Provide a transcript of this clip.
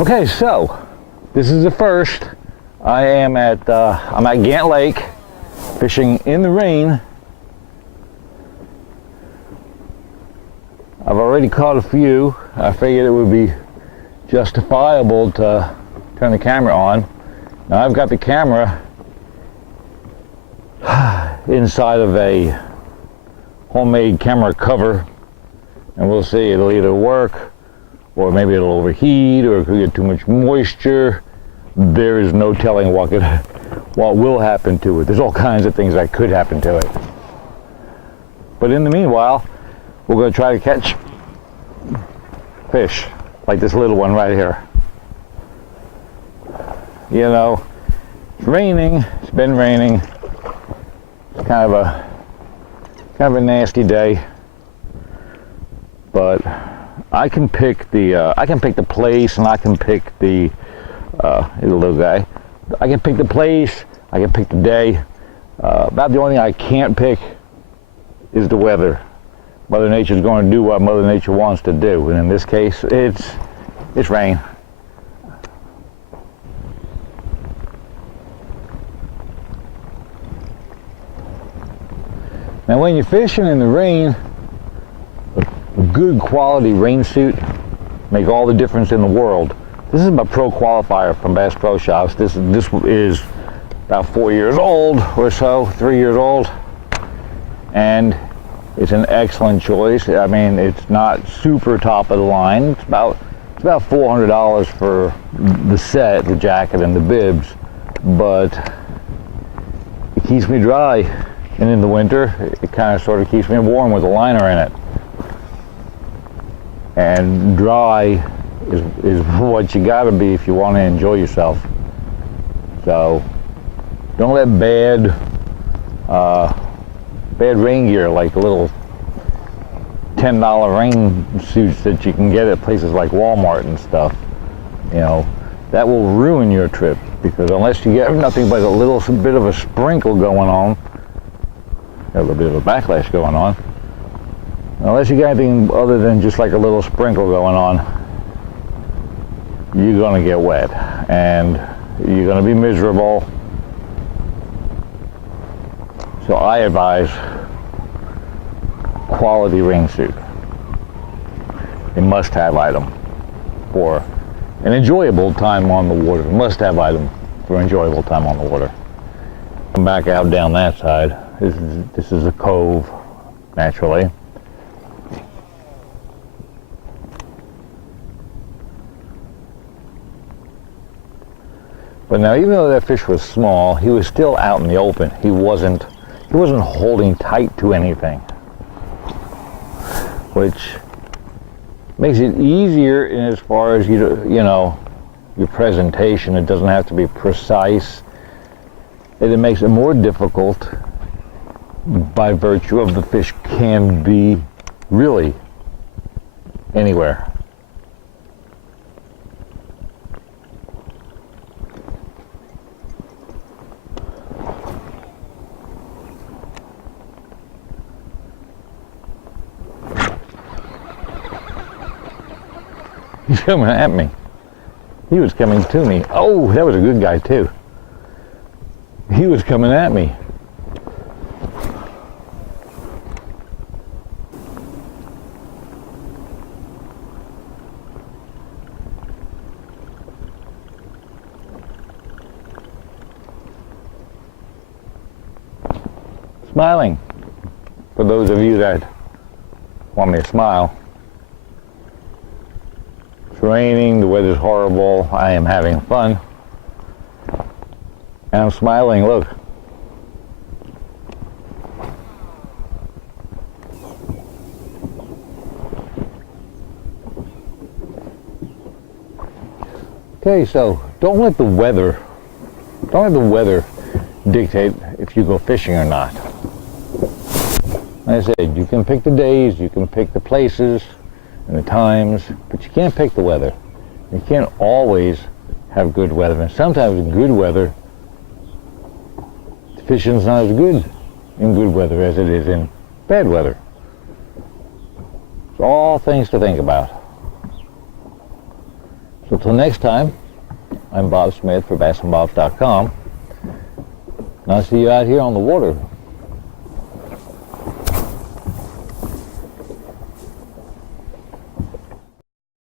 Okay, so this is the first. I'm at Gantt Lake, fishing in the rain. I've already caught a few. I figured it would be justifiable to turn the camera on. Now I've got the camera inside of a homemade camera cover, and we'll see. It'll either work, or maybe it'll overheat, or it could get too much moisture. There is no telling what will happen to it. There's all kinds of things that could happen to it. But in the meanwhile, we're going to try to catch fish like this little one right here. You know, it's raining. It's been raining. It's kind of a nasty day. But I can pick the place, and I can pick the little guy. I can pick the place. I can pick the day. About the only thing I can't pick is the weather. Mother Nature's going to do what Mother Nature wants to do, and in this case, it's rain. Now, when you're fishing in the rain, a good quality rain suit make all the difference in the world. This is my pro qualifier from Bass Pro Shops. This is about 4 years old or so, 3 years old, and it's an excellent choice. I mean, it's not super top of the line. It's about $400 for the set, the jacket and the bibs, but it keeps me dry, and in the winter, it kind of sort of keeps me warm with a liner in it. And dry is what you gotta be if you want to enjoy yourself. So don't let bad rain gear, like the little $10 rain suits that you can get at places like Walmart and stuff, you know, that will ruin your trip, because unless you get nothing but a little bit of a sprinkle going on, a little bit of a backlash going on, unless you got anything other than just like a little sprinkle going on, you're gonna get wet and you're gonna be miserable. So I advise quality rain suit. A must-have item for an enjoyable time on the water. Must-have item for enjoyable time on the water. Come back out down that side. This is a cove, naturally. But now, even though that fish was small, he was still out in the open. He wasn't holding tight to anything, which makes it easier in as far as you know, your presentation. It doesn't have to be precise, and it makes it more difficult by virtue of the fish can be really anywhere. He's coming at me. He was coming to me. Oh, that was a good guy too. He was coming at me. Smiling. For those of you that want me to smile. It's raining, the weather's horrible, I am having fun, and I'm smiling. Look. Okay, so don't let the weather dictate if you go fishing or not. Like I said, you can pick the days, you can pick the places and the times, but you can't pick the weather. You can't always have good weather, and sometimes in good weather, fishing's not as good in good weather as it is in bad weather. It's all things to think about. So till next time, I'm Bob Smith for BassandBobs.com. And I'll see you out here on the water.